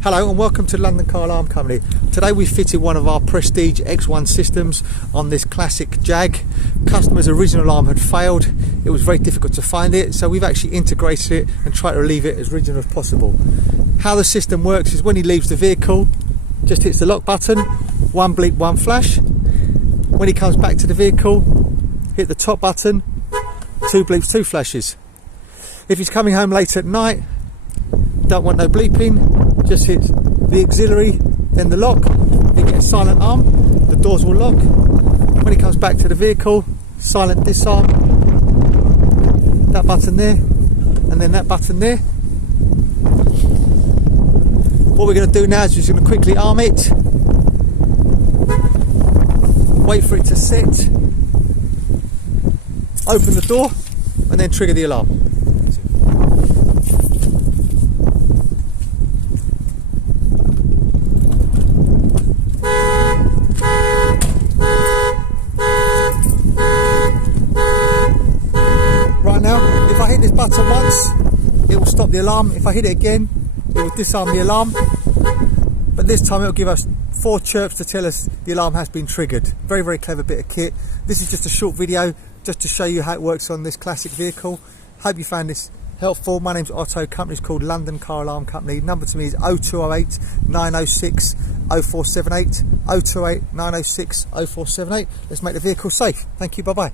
Hello and welcome to London Car Alarm Company. Today we fitted one of our Prestige X1 systems on this classic Jag. Customer's original alarm had failed. It was very difficult to find it, so we've actually integrated it and tried to leave it as original as possible. How the system works is when he leaves the vehicle, just hits the lock button, one bleep, one flash. When he comes back to the vehicle, hit the top button, two bleeps, two flashes. If he's coming home late at night, don't want no bleeping, just hit the auxiliary, then the lock, you get a silent arm, the doors will lock. When he comes back to the vehicle, silent disarm, that button there, and then that button there. What we're going to do now is we're just going to quickly arm it, wait for it to set, open the door, and then trigger the alarm. Now, if I hit this button once, it will stop the alarm. If I hit it again, it will disarm the alarm. But this time it will give us 4 chirps to tell us the alarm has been triggered. Very, very clever bit of kit. This is just a short video just to show you how it works on this classic vehicle. Hope you found this helpful. My name's Otto, company's called London Car Alarm Company. Number to me is 0208 906 0478. 0208 906 0478. Let's make the vehicle safe. Thank you, bye bye.